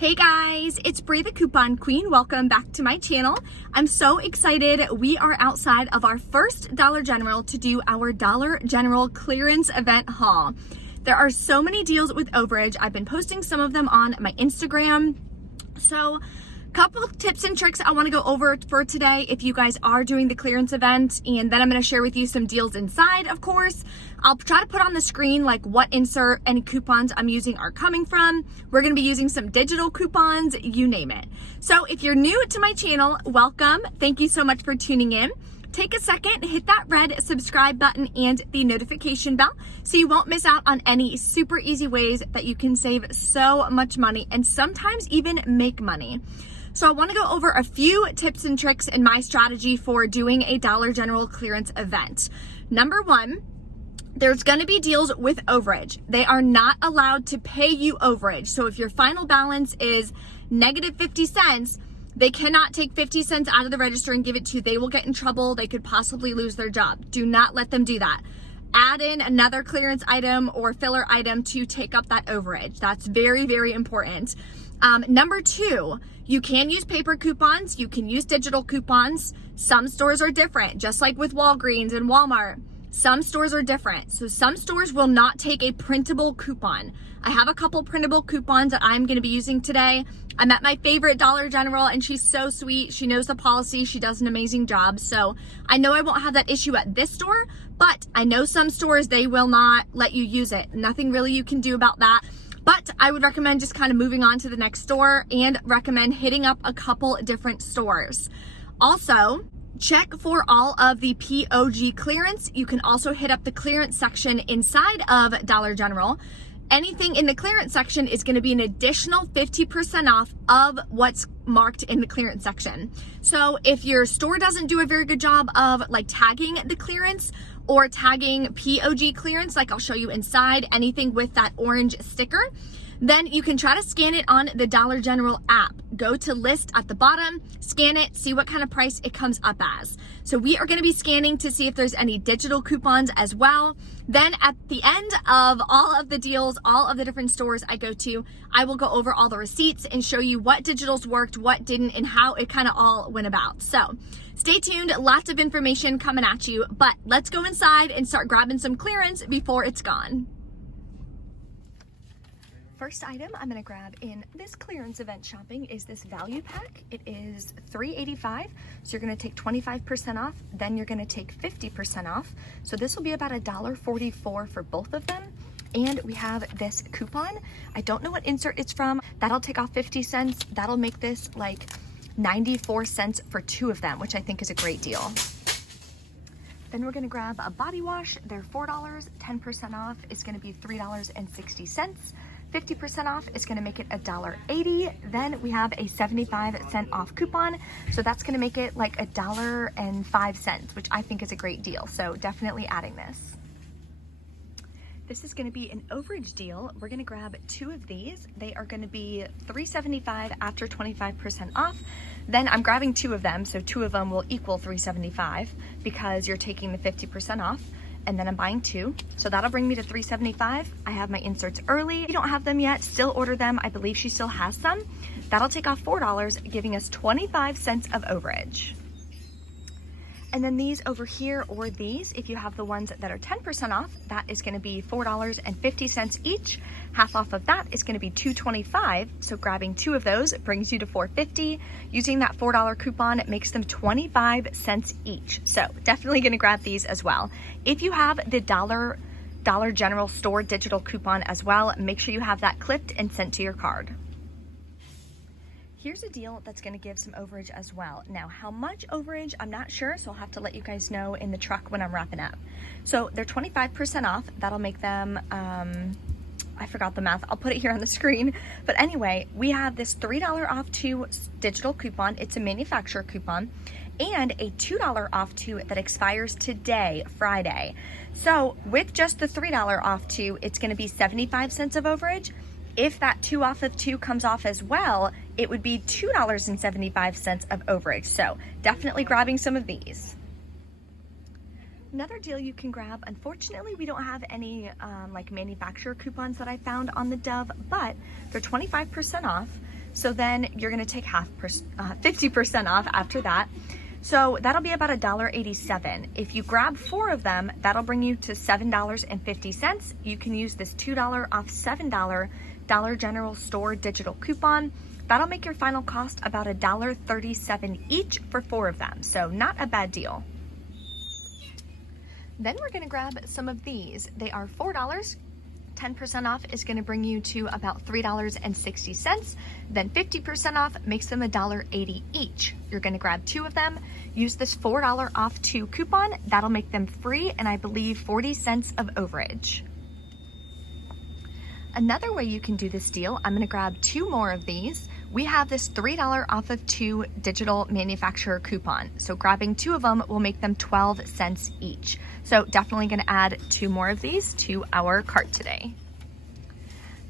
Hey guys, it's Bree the Coupon Queen. Welcome back to my channel. I'm so excited. We are outside of our first Dollar General to do our Dollar General clearance event haul. There are so many deals with overage. I've been posting some of them on my Instagram. So couple of tips and tricks I want to go over for today if you guys are doing the clearance event, and then I'm going to share with you some deals inside, of course. I'll try to put on the screen like what insert and coupons I'm using are coming from. We're going to be using some digital coupons, you name it. So if you're new to my channel, welcome. Thank you so much for tuning in. Take a second, hit that red subscribe button and the notification bell so you won't miss out on any super easy ways that you can save so much money and sometimes even make money. So I want to go over a few tips and tricks in my strategy for doing a Dollar General clearance event. Number one, there's going to be deals with overage. They are not allowed to pay you overage. So if your final balance is negative 50 cents, they cannot take 50 cents out of the register and give it to you. They will get in trouble. They could possibly lose their job. Do not let them do that. Add in another clearance item or filler item to take up that overage. That's very, very important. Number two, you can use paper coupons. You can use digital coupons. Some stores are different, just like with Walgreens and Walmart. Some stores are different. So some stores will not take a printable coupon. I have a couple printable coupons that I'm going to be using today. I'm at my favorite Dollar General and she's so sweet. She knows the policy. She does an amazing job. So I know I won't have that issue at this store, but I know some stores, they will not let you use it. Nothing really you can do about that. But I would recommend just kind of moving on to the next store and recommend hitting up a couple different stores. Also, check for all of the POG clearance. You can also hit up the clearance section inside of Dollar General. Anything in the clearance section is going to be an additional 50% off of what's marked in the clearance section. So if your store doesn't do a very good job of like tagging the clearance or tagging POG clearance, like I'll show you inside, anything with that orange sticker, then you can try to scan it on the Dollar General app. Go to list at the bottom, scan it, see what kind of price it comes up as. So we are going to be scanning to see if there's any digital coupons as well. Then at the end of all of the deals, all of the different stores I go to, I will go over all the receipts and show you what digitals worked, what didn't, and how it kind of all went about. So stay tuned, lots of information coming at you, but let's go inside and start grabbing some clearance before it's gone. First item I'm going to grab in this clearance event shopping is this value pack. It is $3.85, so you're going to take 25% off, then you're going to take 50% off. So this will be about $1.44 for both of them. And we have this coupon. I don't know what insert it's from. That'll take off 50 cents. That'll make this like 94 cents for two of them, which I think is a great deal. Then we're going to grab a body wash. They're $4. 10% off is going to be $3.60. 50% off is going to make it $1.80. Then we have a 75-cent off coupon. So that's going to make it like $1.05, which I think is a great deal. So definitely adding this. This is going to be an overage deal. We're going to grab two of these. They are going to be $3.75 after 25% off. Then I'm grabbing two of them. So two of them will equal $3.75 because you're taking the 50% off. And then I'm buying two. So that'll bring me to $3.75. I have my inserts early. If you don't have them yet, still order them. I believe she still has some. That'll take off $4, giving us 25 cents of overage. And then these over here, or these, if you have the ones that are 10% off, that is going to be $4.50 each. Half off of that is going to be $2.25. So grabbing two of those brings you to $4.50. Using that $4 coupon, it makes them 25 cents each. So definitely going to grab these as well. If you have the Dollar General store digital coupon as well, make sure you have that clipped and sent to your card. Here's a deal that's going to give some overage as well. Now, how much overage, I'm not sure, so I'll have to let you guys know in the truck when I'm wrapping up. So they're 25% off. That'll make them, I forgot the math. I'll put it here on the screen. But anyway, we have this $3 off two digital coupon. It's a manufacturer coupon. And a $2 off two that expires today, Friday. So with just the $3 off two, it's going to be 75 cents of overage. If that 2 off of 2 comes off as well, it would be $2.75 of overage. So definitely grabbing some of these. Another deal you can grab, unfortunately we don't have any like manufacturer coupons that I found on the Dove, but they're 25% off. So then you're gonna take 50% off after that. So that'll be about $1.87. If you grab 4 of them, that'll bring you to $7.50. You can use this $2 off $7 Dollar General store digital coupon. That'll make your final cost about $1.37 each for 4 of them. So not a bad deal. Then we're gonna grab some of these. They are $4. 10% off is gonna bring you to about $3.60. Then 50% off makes them $1.80 each. You're gonna grab 2 of them, use this $4 off 2 coupon. That'll make them free and I believe 40 cents of overage. Another way you can do this deal, I'm gonna grab 2 more of these. We have this $3 off of 2 digital manufacturer coupon. So grabbing 2 of them will make them 12 cents each. So definitely gonna add 2 more of these to our cart today.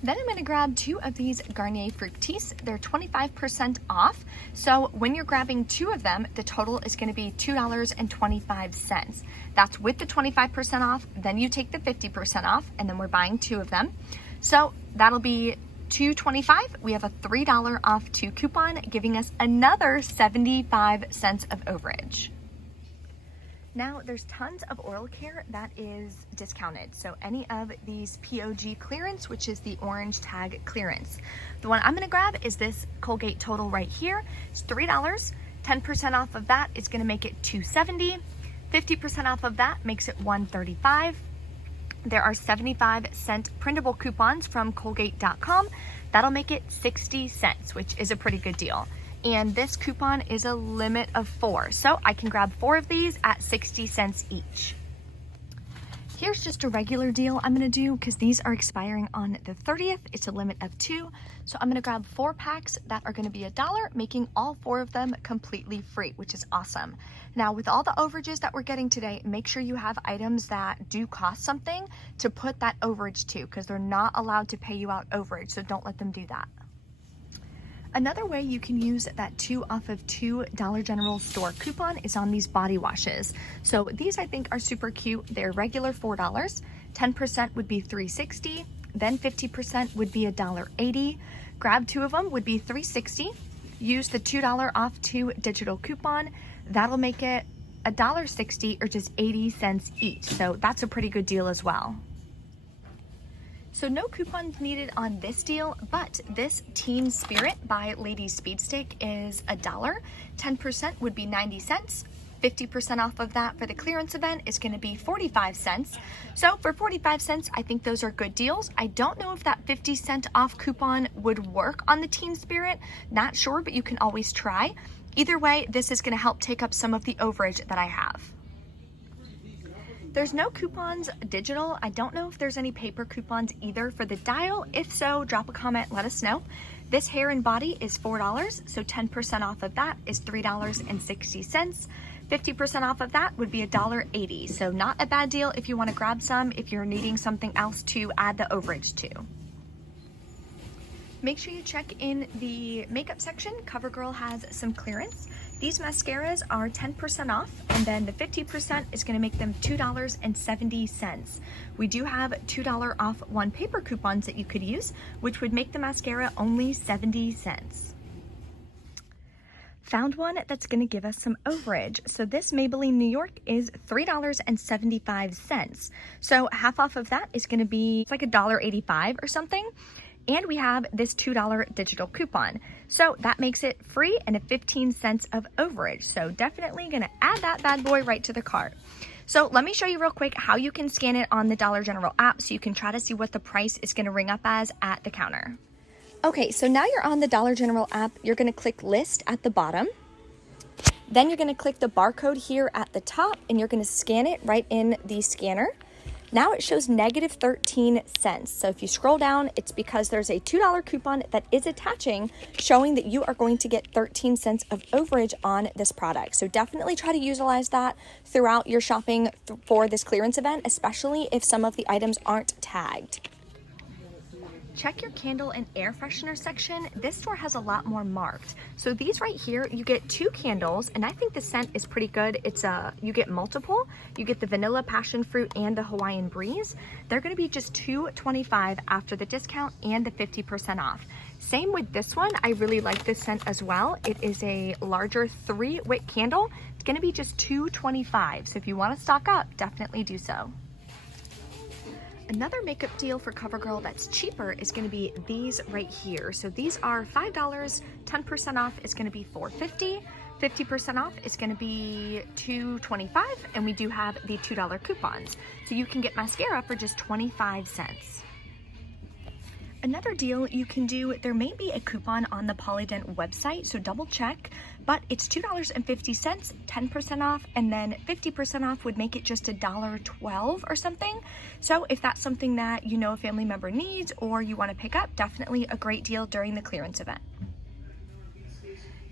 Then I'm gonna grab 2 of these Garnier Fructis. They're 25% off. So when you're grabbing 2 of them, the total is gonna be $2.25. That's with the 25% off, then you take the 50% off, and then we're buying 2 of them. So that'll be $2.25. We have a $3 off 2 coupon, giving us another 75 cents of overage. Now there's tons of oral care that is discounted. So any of these POG clearance, which is the orange tag clearance. The one I'm gonna grab is this Colgate Total right here. It's $3. 10% off of that is gonna make it $2.70. 50% off of that makes it $1.35. There are 75-cent printable coupons from Colgate.com. That'll make it 60 cents, which is a pretty good deal. And this coupon is a limit of 4. So I can grab 4 of these at 60 cents each. Here's just a regular deal I'm gonna do because these are expiring on the 30th. It's a limit of 2. So I'm gonna grab 4 packs that are gonna be $1, making all 4 of them completely free, which is awesome. Now with all the overages that we're getting today, make sure you have items that do cost something to put that overage to, because they're not allowed to pay you out overage, so don't let them do that. Another way you can use that 2 off of 2 Dollar General store coupon is on these body washes. So these I think are super cute. They're regular $4. 10% would be $3.60. Then 50% would be $1.80. Grab 2 of them would be $3.60. Use the $2 off 2 digital coupon. That'll make it $1.60 or just 80 cents each. So that's a pretty good deal as well. So no coupons needed on this deal, but this Teen Spirit by Lady Speed Stick is $1. 10% would be 90 cents. 50% off of that for the clearance event is going to be 45 cents. So for 45 cents, I think those are good deals. I don't know if that 50-cent off coupon would work on the Teen Spirit. Not sure, but you can always try. Either way, this is going to help take up some of the overage that I have. There's no coupons digital. I don't know if there's any paper coupons either for the dial. If so, drop a comment, let us know. This hair and body is $4, so 10% off of that is $3.60. 50% off of that would be $1.80, so not a bad deal if you want to grab some if you're needing something else to add the overage to. Make sure you check in the makeup section. CoverGirl has some clearance. These mascaras are 10% off, and then the 50% is going to make them $2.70. We do have $2 off 1 paper coupons that you could use, which would make the mascara only 70 cents. Found one that's going to give us some overage. So this Maybelline New York is $3.75. So half off of that is going to be like $1.85 or something. And we have this $2 digital coupon. So that makes it free and a 15 cents of overage. So definitely gonna add that bad boy right to the cart. So let me show you real quick how you can scan it on the Dollar General app so you can try to see what the price is gonna ring up as at the counter. Okay, so now you're on the Dollar General app. You're gonna click list at the bottom. Then you're gonna click the barcode here at the top and you're gonna scan it right in the scanner. Now it shows negative 13 cents. So if you scroll down, it's because there's a $2 coupon that is attaching, showing that you are going to get 13 cents of overage on this product. So definitely try to utilize that throughout your shopping for this clearance event, especially if some of the items aren't tagged. Check your candle and air freshener section. This store has a lot more marked. So these right here, you get 2 candles, and I think the scent is pretty good. It's you get multiple. You get the vanilla passion fruit and the Hawaiian breeze. They're gonna be just $2.25 after the discount and the 50% off. Same with this one. I really like this scent as well. It is a larger 3-wick candle. It's gonna be just $2.25. So if you wanna stock up, definitely do so. Another makeup deal for CoverGirl that's cheaper is gonna be these right here. So these are $5, 10% off is gonna be $4.50. 50% off is gonna be $2.25, and we do have the $2 coupons. So you can get mascara for just 25 cents. Another deal you can do, there may be a coupon on the Polydent website, so double check, but it's $2.50, 10% off, and then 50% off would make it just $1.12 or something. So if that's something that you know a family member needs or you wanna pick up, definitely a great deal during the clearance event.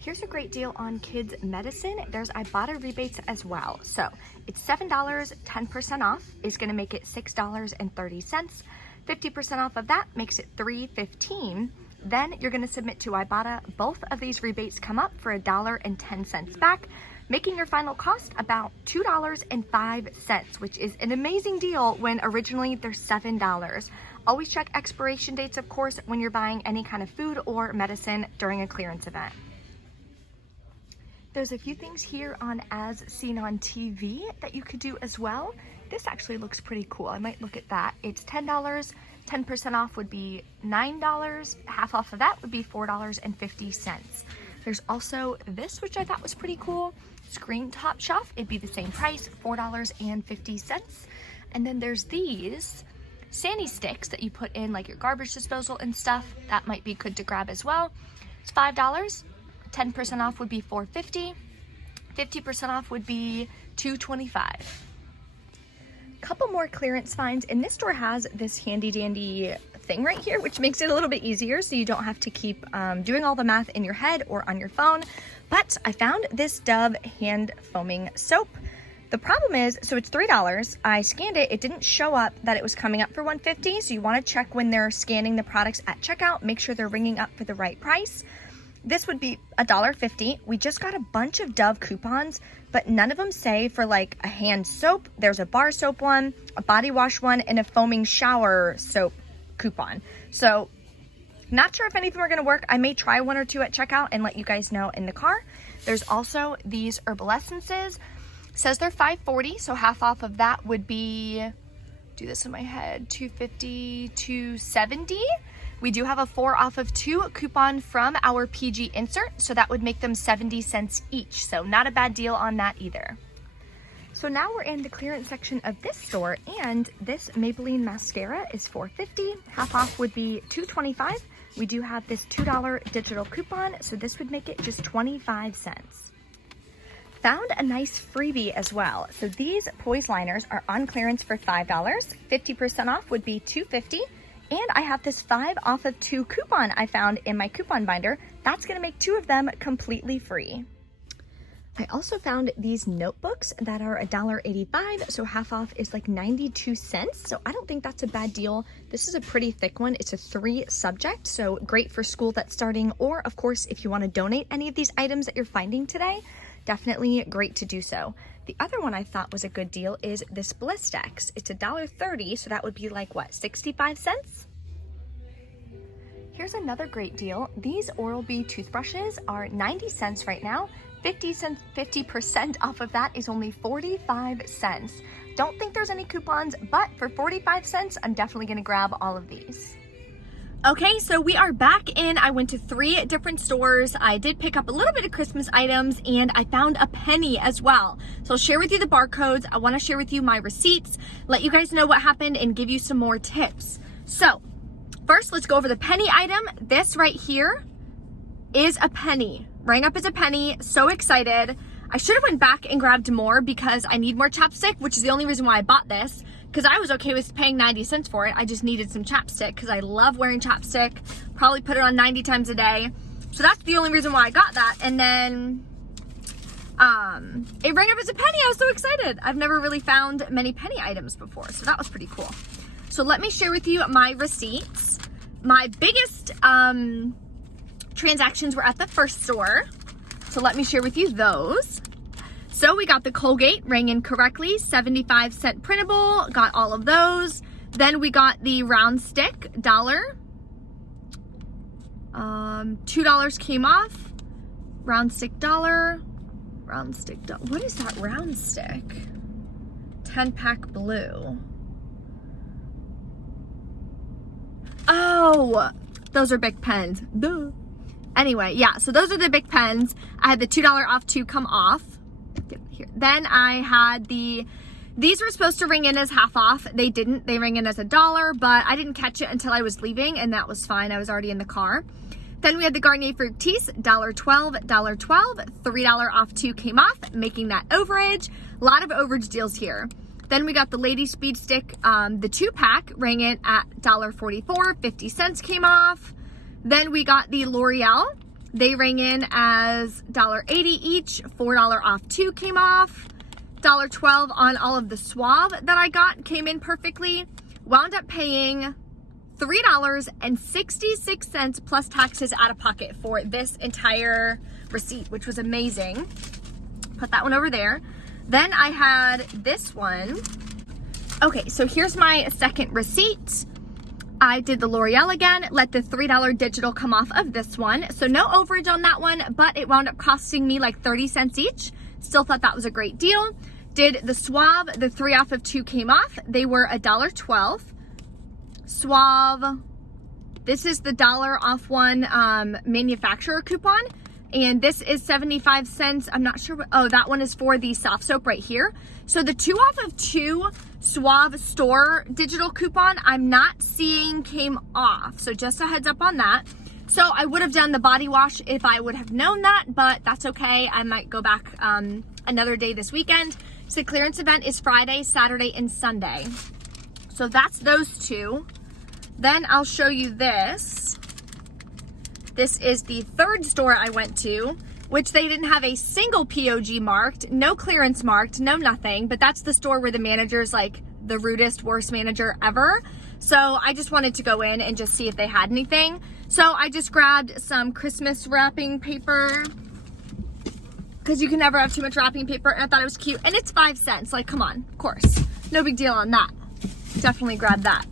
Here's a great deal on kids medicine. There's Ibotta rebates as well. So it's $7, 10% off is gonna make it $6.30. 50% off of that makes it $3.15. Then you're gonna submit to Ibotta. Both of these rebates come up for $1.10 back, making your final cost about $2.05, which is an amazing deal when originally they're $7. Always check expiration dates, of course, when you're buying any kind of food or medicine during a clearance event. There's a few things here on As Seen on TV that you could do as well. This actually looks pretty cool. I might look at that. It's $10, 10% off would be $9. Half off of that would be $4.50. There's also this, which I thought was pretty cool. Screen top shelf, it'd be the same price, $4.50. And then there's these Sandy sticks that you put in like your garbage disposal and stuff. That might be good to grab as well. It's $5. 10% off would be $4.50. 50% off would be $2.25. Couple more clearance finds, and this store has this handy dandy thing right here, which makes it a little bit easier so you don't have to keep doing all the math in your head or on your phone. But I found this Dove hand foaming soap. The problem is, so it's $3. I scanned it, it didn't show up that it was coming up for $1.50, so you want to check when they're scanning the products at checkout, make sure they're ringing up for the right price. This would be $1.50. We just got a bunch of Dove coupons, but none of them say for like a hand soap. There's a bar soap one, a body wash one, and a foaming shower soap coupon. So not sure if any of them are gonna work. I may try one or two at checkout and let you guys know in the car. There's also these herbal essences. Says they're $5.40, so half off of that would be, do this in my head, $2.50, $2.70. We do have a 4 off of 2 coupon from our PG insert, so that would make them 70 cents each. So not a bad deal on that either. So now we're in the clearance section of this store, and this Maybelline mascara is $4.50. Half off would be $2.25. We do have this $2 digital coupon, so this would make it just 25 cents. Found a nice freebie as well. So these Poise liners are on clearance for $5. 50% off would be $2.50. And I have this 5 off of 2 coupon I found in my coupon binder. That's gonna make 2 of them completely free. I also found these notebooks that are $1.85, so half off is like 92 cents. So I don't think that's a bad deal. This is a pretty thick one. It's a 3 subject, so great for school that's starting, or of course, if you wanna donate any of these items that you're finding today, definitely great to do so. The other one I thought was a good deal is this Blistex. It's $1.30, so that would be like what, 65 cents? Here's another great deal. These Oral-B toothbrushes are 90 cents right now. 50% off of that is only 45 cents. Don't think there's any coupons, but for 45 cents, I'm definitely gonna grab all of these. Okay, so we are back in. I went to 3 different stores. I did pick up a little bit of Christmas items, and I found a penny as well. So I'll share with you the barcodes. I wanna share with you my receipts, let you guys know what happened, and give you some more tips. So first, let's go over the penny item. This right here is a penny. Rang up as a penny, so excited. I should have went back and grabbed more because I need more chapstick, which is the only reason why I bought this, because I was okay with paying 90 cents for it. I just needed some chapstick because I love wearing chapstick. Probably put it on 90 times a day. So that's the only reason why I got that. And then it rang up as a penny. I was so excited. I've never really found many penny items before, so that was pretty cool. So let me share with you my receipts. My biggest transactions were at the first store. So let me share with you those. So we got the Colgate, rang in correctly, 75-cent printable, got all of those. Then we got the round stick, $1. $2 came off. Round stick dollar. Round stick dollar. What is that round stick? 10-pack blue. Oh, those are Bic pens. Duh. Anyway, yeah, so those are the Bic pens. I had the $2 off 2 come off. Get here. Then I had these were supposed to ring in as half off. They didn't. They ring in as $1, but I didn't catch it until I was leaving, and that was fine. I was already in the car. Then we had the Garnier Fructis, $1.12, $1.12, $3 off 2 came off, making that overage. A lot of overage deals here. Then we got the Lady Speed Stick, the 2-pack, rang in at $1.44, 50 cents came off. Then we got the L'Oreal. They rang in as $1.80 each, $4 off 2 came off. $1.12 on all of the Suave that I got came in perfectly. Wound up paying $3.66 plus taxes out of pocket for this entire receipt, which was amazing. Put that one over there. Then I had this one. Okay, so here's my second receipt. I did the L'Oreal again, let the $3 digital come off of this one. So no overage on that one, but it wound up costing me like 30 cents each. Still thought that was a great deal. Did the Suave, the 3 off of 2 came off. They were $1.12. Suave, this is the $1 off 1 manufacturer coupon. And this is 75 cents. I'm not sure what, oh, that one is for the soft soap right here. So the 2 off of 2 Suave store digital coupon, I'm not seeing came off. So just a heads up on that. So I would have done the body wash if I would have known that, but that's okay. I might go back another day this weekend. So the clearance event is Friday, Saturday, and Sunday. So that's those 2. Then I'll show you this. This is the third store I went to, which they didn't have a single POG marked, no clearance marked, no nothing, but that's the store where the manager's like the rudest, worst manager ever. So I just wanted to go in and just see if they had anything. So I just grabbed some Christmas wrapping paper, because you can never have too much wrapping paper, and I thought it was cute. And it's 5 cents, like come on, of course. No big deal on that. Definitely grab that.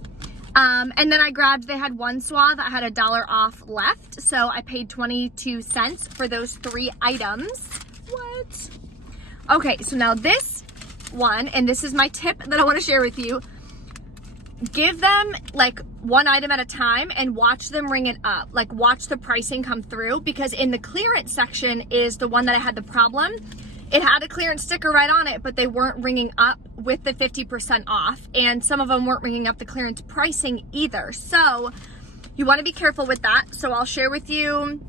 And then I grabbed, they had 1 Suave, I had $1 off left, so I paid 22 cents for those 3 items. What? Okay, so now this one, and this is my tip that I want to share with you. Give them like 1 item at a time and watch them ring it up. Like watch the pricing come through, because in the clearance section is the one that I had the problem. It had a clearance sticker right on it, but they weren't ringing up with the 50% off. And some of them weren't ringing up the clearance pricing either. So you want to be careful with that. So I'll share with you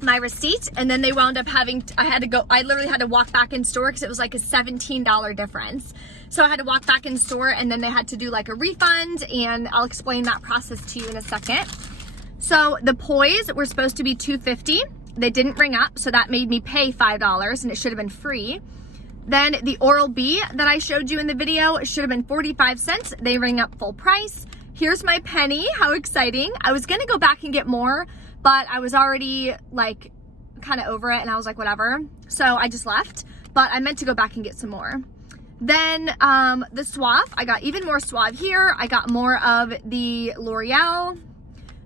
my receipt. And then they wound up having, I literally had to walk back in store because it was like a $17 difference. So I had to walk back in store, and then they had to do like a refund, and I'll explain that process to you in a second. So the Poise were supposed to be $2.50. They didn't ring up, so that made me pay $5, and it should have been free. Then the Oral-B that I showed you in the video should have been 45 cents. They ring up full price. Here's my penny. How exciting. I was going to go back and get more, but I was already like kind of over it, and I was like, whatever. So I just left, but I meant to go back and get some more. Then the Suave, I got even more Suave here. I got more of the L'Oreal.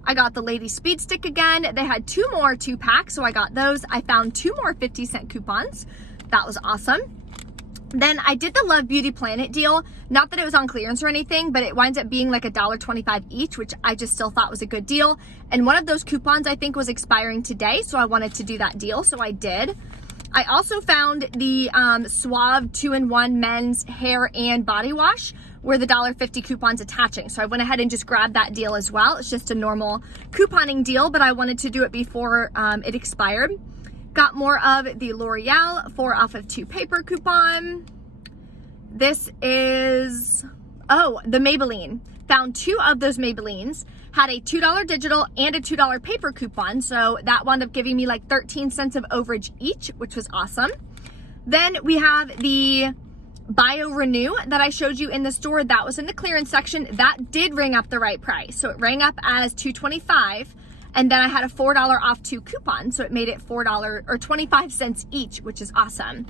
I got the Lady Speed Stick again. They had 2 more 2-packs, so I got those. I found 2 more 50-cent coupons. That was awesome. Then I did the Love Beauty Planet deal. Not that it was on clearance or anything, but it winds up being like $1.25 each, which I just still thought was a good deal. And one of those coupons I think was expiring today, so I wanted to do that deal, so I did. I also found the Suave 2-in-1 men's hair and body wash where the $1.50 coupon's attaching. So I went ahead and just grabbed that deal as well. It's just a normal couponing deal, but I wanted to do it before it expired. Got more of the L'Oreal 4 off of 2 paper coupon. This is, oh, the Maybelline. Found 2 of those Maybellines. Had a $2 digital and a $2 paper coupon. So that wound up giving me like 13 cents of overage each, which was awesome. Then we have the Bio Renew that I showed you in the store. That was in the clearance section. That did ring up the right price. So it rang up as $2.25. And then I had a $4 off 2 coupon. So it made it $4 or 25 cents each, which is awesome.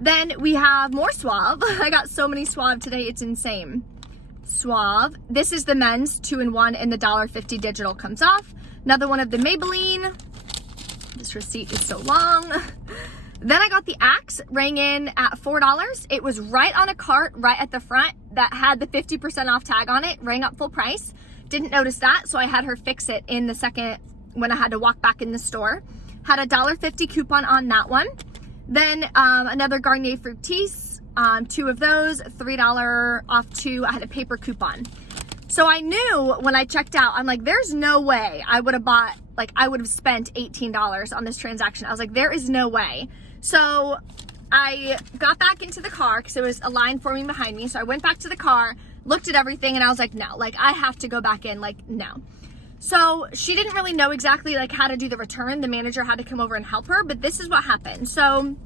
Then we have more Suave. I got so many Suave today, it's insane. Suave. This is the men's 2-in-1, and the $1.50 digital comes off. Another one of the Maybelline. This receipt is so long. Then I got the Axe, rang in at $4. It was right on a cart right at the front that had the 50% off tag on it, rang up full price. Didn't notice that, so I had her fix it in the second when I had to walk back in the store. Had a $1.50 coupon on that one. Then another Garnier Fructis, 2 of those, $3 off 2. I had a paper coupon. So I knew when I checked out, I'm like, there's no way I would have bought, like I would have spent $18 on this transaction. I was like, there is no way. So I got back into the car because there was a line forming behind me. So I went back to the car, looked at everything, and I was like, no, like I have to go back in, like no. So she didn't really know exactly like how to do the return. The manager had to come over and help her, but this is what happened. So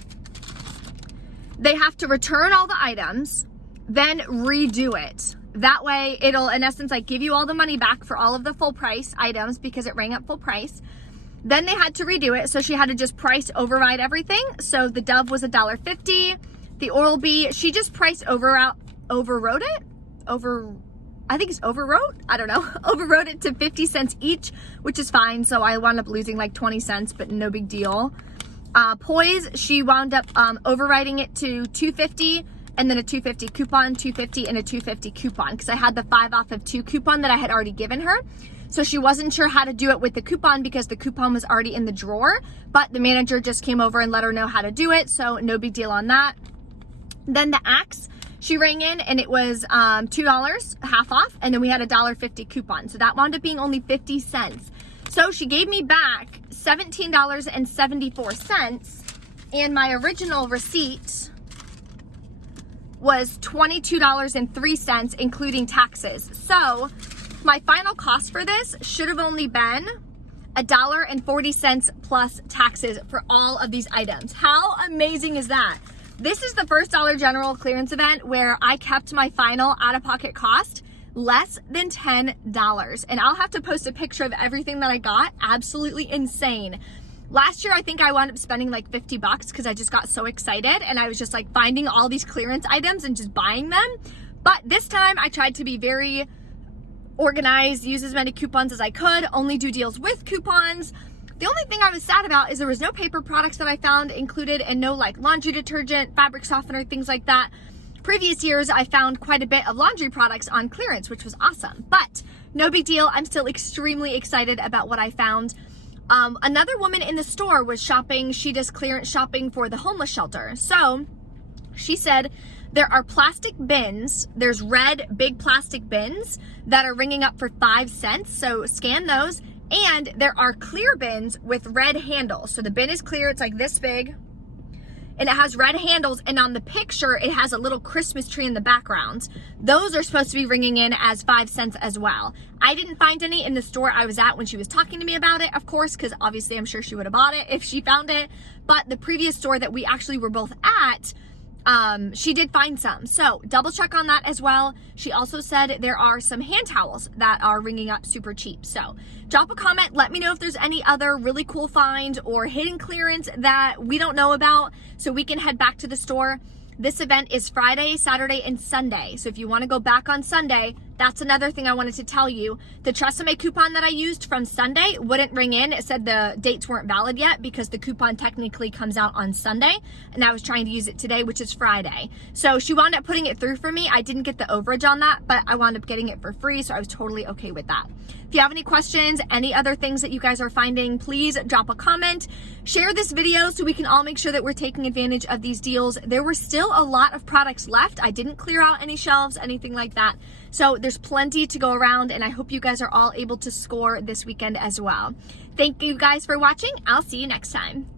they have to return all the items, then redo it. That way it'll, in essence, like give you all the money back for all of the full price items because it rang up full price. Then they had to redo it. So she had to just price override everything. So the Dove was $1.50. The Oral-B, she just price overwrote it? I think it's overwrote. I don't know. Overwrote it to 50 cents each, which is fine. So I wound up losing like 20 cents, but no big deal. Poise, she wound up overriding it to $2.50 and then a $2.50 coupon, $2.50 and a $2.50 coupon because I had the 5 off of 2 coupon that I had already given her. So she wasn't sure how to do it with the coupon because the coupon was already in the drawer, but the manager just came over and let her know how to do it. So no big deal on that. Then the Axe, she rang in and it was $2, half off, and then we had a $1.50 coupon. So that wound up being only 50 cents. So she gave me back $17.74, and my original receipt was $22.03, including taxes. So my final cost for this should have only been $1.40 plus taxes for all of these items. How amazing is that? This is the first Dollar General clearance event where I kept my final out-of-pocket cost less than $10. And I'll have to post a picture of everything that I got. Absolutely insane. Last year, I think I wound up spending like $50 because I just got so excited and I was just like finding all these clearance items and just buying them. But this time I tried to be very organized, use as many coupons as I could, only do deals with coupons. The only thing I was sad about is there was no paper products that I found included and no like laundry detergent, fabric softener, things like that. Previous years, I found quite a bit of laundry products on clearance, which was awesome, but no big deal. I'm still extremely excited about what I found. Another woman in the store was shopping. She does clearance shopping for the homeless shelter. So she said there are plastic bins. There's red big plastic bins that are ringing up for 5 cents. So scan those. And there are clear bins with red handles. So the bin is clear. It's like this big. And it has red handles, and on the picture, it has a little Christmas tree in the background. Those are supposed to be ringing in as 5 cents as well. I didn't find any in the store I was at when she was talking to me about it, of course, because obviously I'm sure she would have bought it if she found it. But the previous store that we actually were both at, she did find some. So double check on that as well. She also said there are some hand towels that are ringing up super cheap. So drop a comment. Let me know if there's any other really cool find or hidden clearance that we don't know about so we can head back to the store. This event is Friday, Saturday, and Sunday. So if you want to go back on Sunday, that's another thing I wanted to tell you. The Tresemme coupon that I used from Sunday wouldn't ring in. It said the dates weren't valid yet because the coupon technically comes out on Sunday. And I was trying to use it today, which is Friday. So she wound up putting it through for me. I didn't get the overage on that, but I wound up getting it for free. So I was totally okay with that. If you have any questions, any other things that you guys are finding, please drop a comment. Share this video so we can all make sure that we're taking advantage of these deals. There were still a lot of products left. I didn't clear out any shelves, anything like that. So there's plenty to go around, and I hope you guys are all able to score this weekend as well. Thank you guys for watching. I'll see you next time.